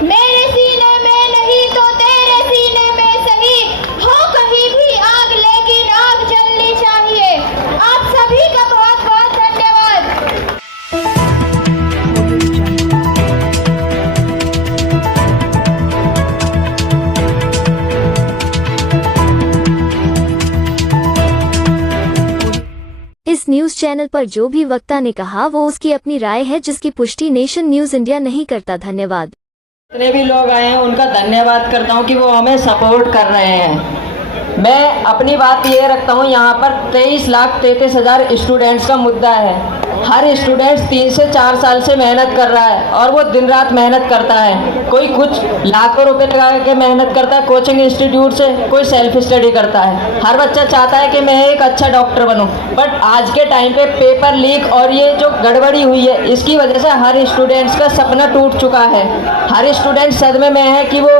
मेरे सीने में नहीं तो तेरे सीने में सही हो कहीं भी आग, लेकिन आग जलनी चाहिए। आप सभी का बहुत बहुत धन्यवाद। इस न्यूज चैनल पर जो भी वक्ता ने कहा वो उसकी अपनी राय है, जिसकी पुष्टि नेशन न्यूज इंडिया नहीं करता। धन्यवाद। जितने भी लोग आए हैं उनका धन्यवाद करता हूं कि वो हमें सपोर्ट कर रहे हैं। मैं अपनी बात ये रखता हूं, यहाँ पर 23,33,000 स्टूडेंट्स का मुद्दा है। हर स्टूडेंट 3 से 4 साल से मेहनत कर रहा है और वो दिन रात मेहनत करता है। कोई कुछ लाखों रुपए लगा के मेहनत करता है कोचिंग इंस्टीट्यूट से, कोई सेल्फ स्टडी करता है। हर बच्चा चाहता है कि मैं एक अच्छा डॉक्टर बनूं, बट आज के टाइम पे पेपर लीक और ये जो गड़बड़ी हुई है इसकी वजह से हर स्टूडेंट्स का सपना टूट चुका है। हर स्टूडेंट सदमे में है कि वो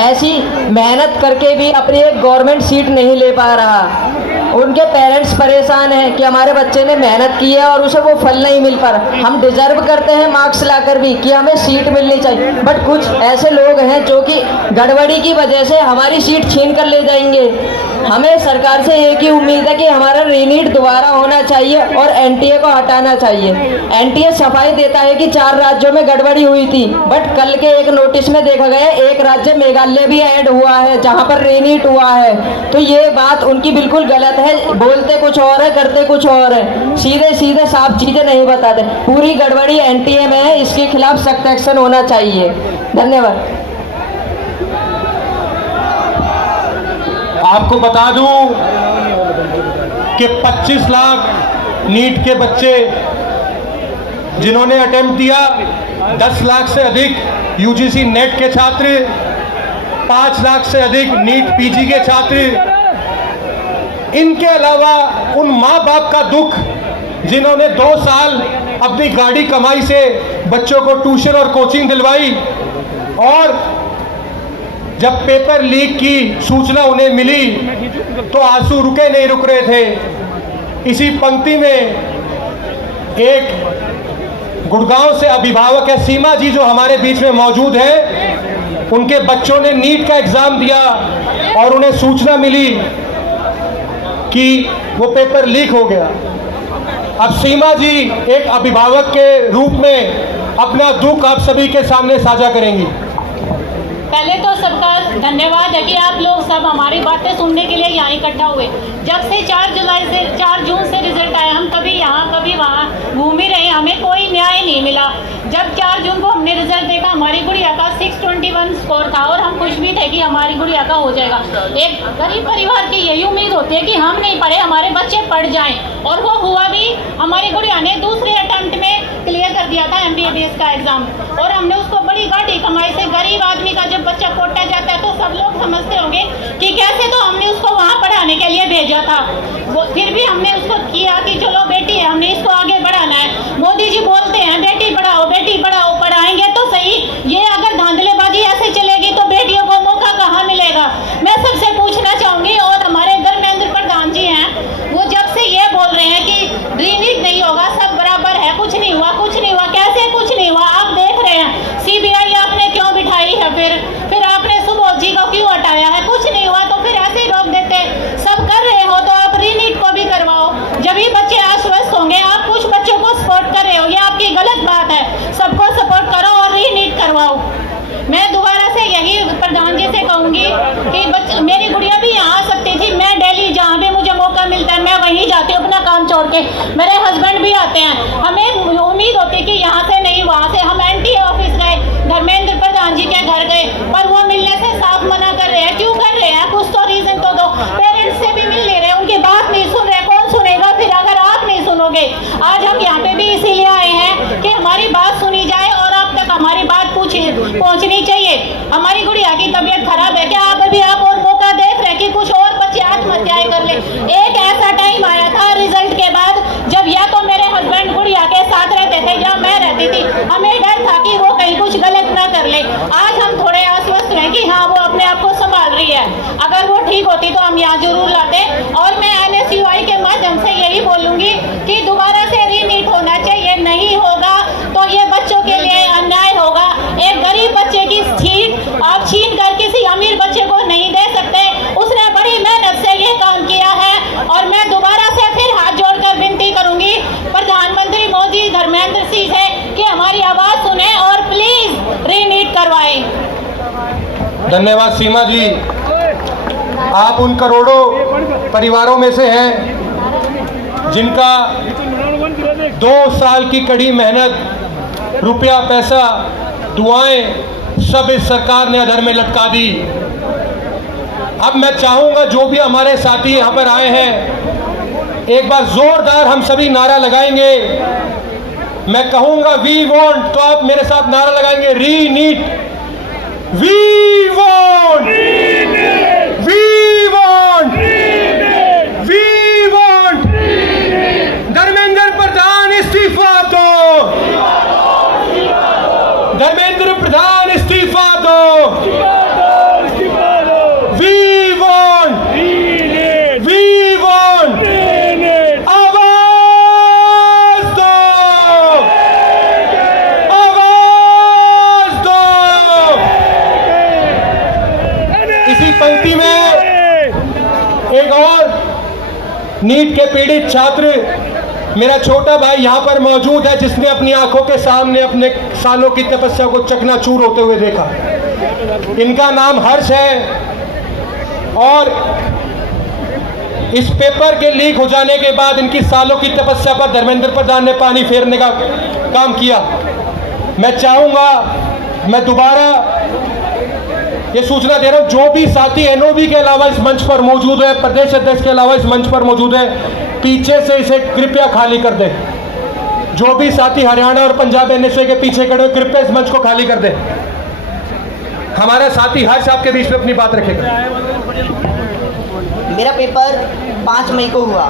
ऐसी मेहनत करके भी अपनी एक गवर्नमेंट सीट नहीं ले पा रहा। उनके पेरेंट्स परेशान हैं कि हमारे बच्चे ने मेहनत की है और उसे वो फल नहीं मिल पा रहा। हम डिजर्व करते हैं मार्क्स लाकर भी कि हमें सीट मिलनी चाहिए, बट कुछ ऐसे लोग हैं जो कि गड़बड़ी की वजह से हमारी सीट छीन कर ले जाएंगे। हमें सरकार से एक ही उम्मीद है कि हमारा रीनीट दोबारा होना चाहिए और एनटीए को हटाना चाहिए। एनटीए सफाई देता है कि 4 राज्यों में गड़बड़ी हुई थी, बट कल के एक नोटिस में देखा गया एक राज्य मेघालय भी ऐड हुआ है जहां पर रीनीट हुआ है। तो ये बात उनकी बिल्कुल गलत है। बोलते कुछ और है, करते कुछ और है, सीधे सीधे साफ चीजें नहीं बताते। पूरी गड़बड़ी एनटीए में है, इसके खिलाफ सख्त एक्शन होना चाहिए। धन्यवाद। आपको बता दूं कि 25 लाख नीट के बच्चे जिन्होंने अटेम्प्ट दिया, 10 लाख से अधिक यूजीसी नेट के छात्र, 5 लाख से अधिक नीट पीजी के छात्र, इनके अलावा उन माँ बाप का दुख जिन्होंने 2 साल अपनी गाड़ी कमाई से बच्चों को ट्यूशन और कोचिंग दिलवाई, और जब पेपर लीक की सूचना उन्हें मिली तो आंसू रुके नहीं रुक रहे थे। इसी पंक्ति में एक गुड़गांव से अभिभावक है सीमा जी, जो हमारे बीच में मौजूद है। उनके बच्चों ने नीट का एग्जाम दिया और उन्हें सूचना मिली कि वो पेपर लीक हो गया। अब सीमा जी एक अभिभावक के रूप में अपना दुख आप सभी के सामने साझा करेंगी। पहले तो सबका धन्यवाद है कि आप लोग सब हमारी बातें सुनने के लिए यहाँ इकट्ठा हुए। जब से 4 जून से रिजल्ट आया, हम कभी यहाँ कभी वहाँ घूम ही रहे, हमें कोई न्याय नहीं मिला। जब 4 जून को हमने रिजल्ट देखा, हमारी गुड़िया का 621 स्कोर था और हम खुश भी थे कि हमारी गुड़िया का हो जाएगा। एक गरीब परिवार की यही उम्मीद होती है कि हम नहीं पढ़े, हमारे बच्चे पढ़ जाएं, और वो हुआ भी। हमारी गुड़िया ने दूसरे अटेम्प्ट में क्लियर कर दिया था MBBS का एग्जाम, और हमने उसको बड़ी गाड़ी कमाई से, गरीब आदमी का जब बच्चा कोटा जाता है तो सब लोग समझते होंगे कि कैसे, तो हमने उसको वहाँ पढ़ाने के लिए भेजा था। वो फिर भी हमने उसको किया कि चलो बेटी है, हमने इसको आगे बढ़ाना है। मोदी जी बोलते हैं बेटी पढ़ाओ, पढ़ाएंगे तो सही। ये अगर धांधलेबाजी ऐसे चलेगी तो बेटियों को मौका कहाँ मिलेगा। मैं सबसे पूछना चाहूंगी, और हमारे धर्मेंद्र प्रधान जी हैं, वो जब से ये बोल रहे हैं कि रीनीट नहीं होगा, सब बराबर है, कुछ नहीं हुआ, कैसे कुछ नहीं हुआ। आप देख रहे हैं CBI आपने क्यों बिठाई है, फिर आपने सुबोध जी को क्यों हटाया है। कुछ नहीं हुआ तो फिर ऐसे ही रोक देते। सब कर रहे हो तो आप रीनीट को भी करवाओ, जब ही बच्चे आश्वस्त होंगे। आप कुछ बच्चों को सपोर्ट कर रहे हो, ये आपकी गलत बात है। सबको सपोर्ट करो और रीनीट करवाओ। मैं दोबारा से यही प्रधान जी से कहूंगी कि मेरी गुड़िया भी यहाँ आ सकती थी। मैं डेली जहाँ भी मुझे मौका मिलता है मैं वहीं जाती हूँ अपना काम छोड़ के। मेरे हस्बैंड भी आते हैं। हमें उम्मीद होती है कि यहाँ से नहीं, वहाँ से। हम NTA ऑफिस गए, धर्मेंद्र प्रधान जी के घर गए, पर वो मिलने से साफ मना कर रहे हैं। क्यों कर रहे हैं? कुछ तो रीजन तो दो। पेरेंट्स से भी मिल ले रहे, उनकी बात नहीं सुन रहे। कौन सुनेगा फिर अगर आप नहीं सुनोगे? आज हम यहाँ पे भी इसीलिए आए हैं कि हमारी बात सुनी जाए और आप तक हमारी बात पहुँचनी चाहिए। हमारी गुड़िया की तबीयत खराब है, क्या आप अभी आप और मौका देख रहे हैं कि कुछ और बच्चे आत्महत्याएं कर ले? एक ऐसा टाइम आया था रिजल्ट के बाद जब या तो मेरे हस्बैंड गुड़िया के साथ रहते थे या मैं रहती थी। हमें डर था कि वो कहीं कुछ गलत ना कर ले। आज हम थोड़े आश्वस्त हैं कि हाँ वो अपने आप को संभाल रही है। अगर वो ठीक होती तो हम यहाँ जरूर लाते। और मैं NSUI के माध्यम से यही बोलूंगी कि दोबारा से रीनीट होना चाहिए। नहीं होगा तो ये बच्चों के लिए अन्याय होगा। एक गरीब बच्चे की धन्यवाद सीमा जी। आप उन करोड़ों परिवारों में से हैं जिनका 2 साल की कड़ी मेहनत, रुपया पैसा, दुआएं सब इस सरकार ने अधर में लटका दी। अब मैं चाहूंगा जो भी हमारे साथी यहाँ पर आए हैं, एक बार जोरदार हम सभी नारा लगाएंगे। मैं कहूंगा वी वॉन्ट, तो आप मेरे साथ नारा लगाएंगे, re NEET, we want, we want, we want. Dharmendra Pradhan इस्तीफा दो, धर्मेंद्र प्रधान इस्तीफा दो, वी वॉन्ट, वी वॉन्ट। आवाज दो, आवाज दो। इसी पंक्ति में एक और नीट के पीड़ित छात्र, मेरा छोटा भाई यहाँ पर मौजूद है, जिसने अपनी आंखों के सामने अपने सालों की तपस्या को चकनाचूर होते हुए देखा। इनका नाम हर्ष है और इस पेपर के लीक हो जाने के बाद इनकी सालों की तपस्या पर धर्मेंद्र प्रधान ने पानी फेरने का काम किया। मैं चाहूंगा, मैं दोबारा ये सूचना दे रहा हूं, जो भी साथी एनओबी के अलावा इस मंच पर मौजूद है, प्रदेश अध्यक्ष के अलावा इस मंच पर मौजूद है, पीछे से इसे कृपया खाली कर दे। जो भी साथी हरियाणा और पंजाब एनएसए के पीछे खड़े हुए, कृपया इस मंच को खाली कर दे। हमारा साथी हर्ष आपके बीच में अपनी बात रखेगा। मेरा पेपर 5 मई को हुआ,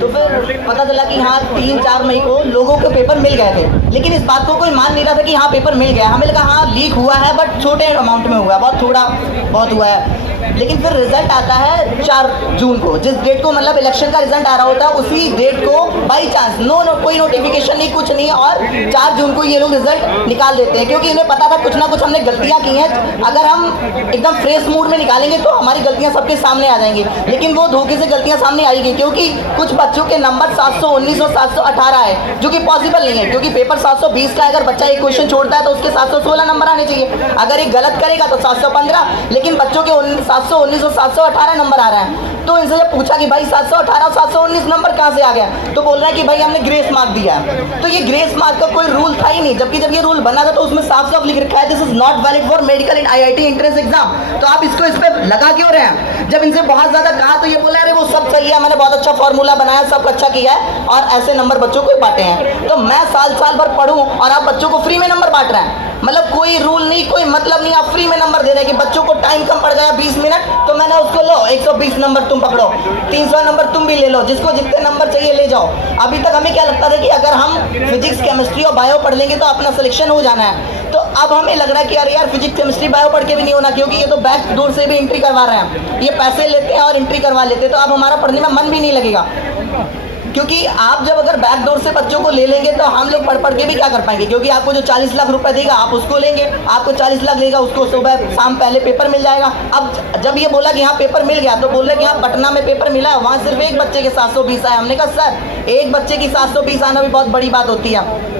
तो फिर पता चला कि हाँ 3-4 मई को लोगों के पेपर मिल गए थे, लेकिन इस बात को कोई मान नहीं रहा था कि हाँ पेपर मिल गया। हमें लगा हाँ लीक हुआ है, बट छोटे अमाउंट में हुआ है, बहुत थोड़ा बहुत हुआ है। लेकिन फिर रिजल्ट आता है 4 जून को, जिस डेट को मतलब इलेक्शन का रिजल्ट आ रहा होता है, उसी डेट को बाई चांस कोई नोटिफिकेशन नहीं, कुछ नहीं, और 4 जून को ये लोग रिजल्ट निकाल देते हैं, क्योंकि इन्हें पता था कुछ ना कुछ हमने गलतियां की हैं। अगर हम एकदम फ्रेश मूड में निकालेंगे तो हमारी गलतियां सबके सामने आ जाएंगी, लेकिन वो धोखे से गलतियां सामने आई गई, क्योंकि कुछ बच्चों के नंबर 719 और 718 है, जो कि पॉसिबल नहीं है, क्योंकि पेपर 720 का अगर बच्चा एक क्वेश्चन छोड़ता है तो उसके 716 नंबर आने चाहिए। अगर एक गलत करेगा तो 715, लेकिन बच्चों के 719 और 718 नंबर आ रहा है। तो इनसे जब पूछा कि भाई 718 और 719 नंबर कहाँ से आ गया, तो बोल रहा है कि भाई हमने ग्रेस मार्क दिया है। तो ये ग्रेस मार्क का कोई रूल था ही नहीं, जबकि जब ये रूल बना था तो उसमें साफ साफ लिख रखा है this is not valid for medical and IIT entrance exam. तो आप इसको इस पर लगा क्यों रहे हैं? जब इनसे बहुत ज्यादा कहा तो ये बोला अरे वो सब सही है, मैंने बहुत अच्छा फॉर्मूला बनाया, सब अच्छा किया है, और ऐसे नंबर बच्चों को बांटे हैं। तो मैं साल साल भर पढ़ूं और आप बच्चों को फ्री में नंबर बांट रहे हैं, मतलब कोई रूल नहीं, कोई मतलब नहीं, आप फ्री में नंबर दे रहे हैं कि बच्चों को टाइम कम पड़ गया 20 मिनट, तो मैंने उसको लो 120 नंबर तुम पकड़ो, 300 नंबर तुम भी ले लो, जिसको जितने नंबर चाहिए ले जाओ। अभी तक हमें क्या लगता था कि अगर हम फिजिक्स केमिस्ट्री और बायो पढ़ लेंगे तो अपना सिलेक्शन हो जाना है। तो अब हमें लग रहा है कि अरे यार फिजिक्स केमिस्ट्री बायो पढ़ के भी नहीं होना, क्योंकि ये तो बैक डोर से भी एंट्री करवा रहे हैं, ये पैसे लेते हैं और एंट्री करवा लेते हैं, तो अब हमारा पढ़ने में मन भी नहीं लगेगा। क्योंकि आप जब अगर बैक डोर से बच्चों को ले लेंगे तो हम लोग पढ़ पढ़ के भी क्या कर पाएंगे, क्योंकि आपको जो 40 लाख रुपए देगा आप उसको लेंगे, आपको 40 लाख देगा उसको सुबह शाम पहले पेपर मिल जाएगा। अब जब ये बोला कि हाँ पेपर मिल गया, तो बोल रहे कि हाँ पटना में पेपर मिला है, वहाँ सिर्फ एक बच्चे के 720 आए। हमने कहा सर एक बच्चे की 720 आना भी बहुत बड़ी बात होती है।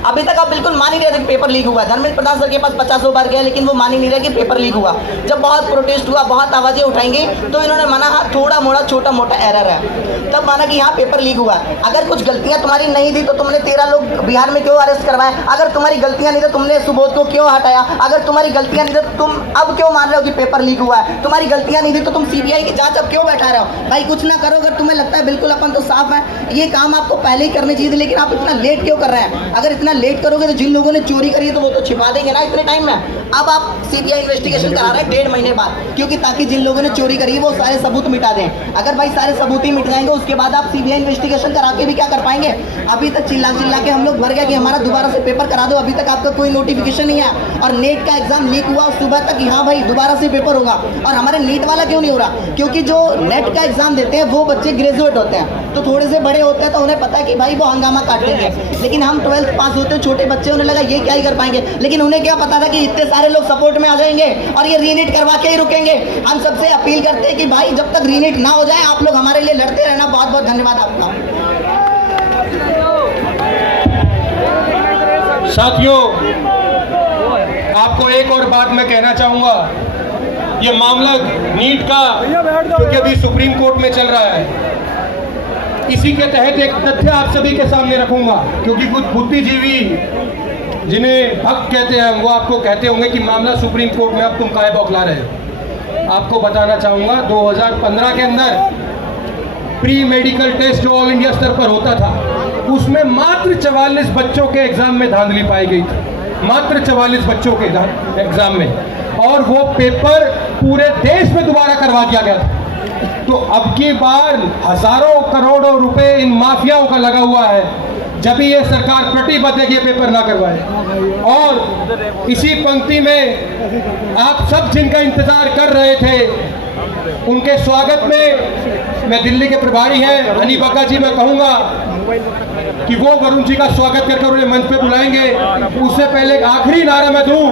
अभी तक आप बिल्कुल मान ही नहीं रहे कि पेपर लीक हुआ। धर्मेंद्र प्रधान सर के पास 50 बार गया, लेकिन वो मान ही नहीं रहे कि पेपर लीक हुआ। जब बहुत प्रोटेस्ट हुआ, बहुत आवाजें उठाएंगे, तो इन्होंने माना हाँ थोड़ा मोड़ा छोटा मोटा एरर है, तब माना कि हाँ पेपर लीक हुआ। अगर कुछ गलतियां तुम्हारी नहीं थी तो तुमने 13 लोग बिहार में क्यों अरेस्ट करवाए? अगर तुम्हारी गलतियां नहीं तो तुमने सुबोध को क्यों हटाया? अगर तुम्हारी गलतियां नहीं तो तुम अब क्यों मान रहे हो कि पेपर लीक हुआ है? तुम्हारी गलतियां नहीं थी तो तुम सीबीआई की जांच अब क्यों बैठा रहे हो? भाई कुछ ना करो, अगर तुम्हें लगता है बिल्कुल अपन तो साफ है, ये काम आपको पहले ही करने चाहिए, लेकिन आप इतना लेट क्यों कर रहे हैं? अगर इतना लेट करोगे तो जिन लोगों ने चोरी करी है तो वो तो छिपा देंगे ना इतने टाइम में। अब आप सीबीआई इन्वेस्टिगेशन करा रहे हैं 1.5 महीने बाद, क्योंकि ताकि जिन लोगों ने चोरी करी है वो सारे सबूत मिटा दें। अगर भाई सारे सबूत ही मिट जाएंगे उसके बाद आप सीबीआई इन्वेस्टिगेशन करा के भी क्या कर पाएंगे? अभी तक चिल्ला चिल्ला के हम लोग भर गए कि हमारा दोबारा से पेपर करा दो, अभी तक आपका कोई नोटिफिकेशन नहीं है। और नेट का एग्जाम लीक हुआ सुबह तक, हाँ भाई दोबारा से पेपर होगा, और हमारे नीट वाला क्यों नहीं हो रहा? क्योंकि जो नेट का एग्जाम देते हैं वो बच्चे ग्रेजुएट होते हैं, तो थोड़े से बड़े होते हैं, तो उन्हें पता है कि भाई वो हंगामा काटेंगे। लेकिन हम 12th पास होते हैं, छोटे बच्चे, उन्हें लगा ये क्या ही कर पाएंगे, लेकिन उन्हें क्या पता था कि इतने सारे लोग सपोर्ट में आ जाएंगे और ये रीनीट करवा के ही रुकेंगे। हम सबसे अपील करते हैं कि भाई जब तक रीनीट ना हो जाए आप लोग हमारे लिए लड़ते रहना। बहुत बहुत धन्यवाद आपका। साथियों, आपको एक और बात मैं कहना चाहूंगा ये मामला नीट का, क्योंकि अभी सुप्रीम कोर्ट में चल रहा है, इसी के तहत एक तथ्य आप सभी के सामने रखूंगा, क्योंकि कुछ बुद्धिजीवी जिन्हें भक्त कहते हैं वो आपको कहते होंगे कि मामला सुप्रीम कोर्ट में, अब तुम काहे बौखला रहे हो। आपको बताना चाहूँगा 2015 के अंदर प्री मेडिकल टेस्ट जो ऑल इंडिया स्तर पर होता था, उसमें मात्र 44 बच्चों के एग्जाम में धांधली पाई गई थी, मात्र 44 बच्चों के एग्जाम में, और वो पेपर पूरे देश में दोबारा करवा दिया गया था। तो अब की बार हजारों करोड़ों रुपए इन माफियाओं का लगा हुआ है, जब भी ये सरकार प्रतिबद्ध है कि ये पेपर ना करवाए। और इसी पंक्ति में आप सब जिनका इंतजार कर रहे थे, उनके स्वागत में मैं दिल्ली के प्रभारी हैं हनी बग्गा जी, मैं कहूँगा कि वो वरुण जी का स्वागत करके उन्हें मंच पे बुलाएंगे। उससे पहले एक आखिरी नारा मैं दूं,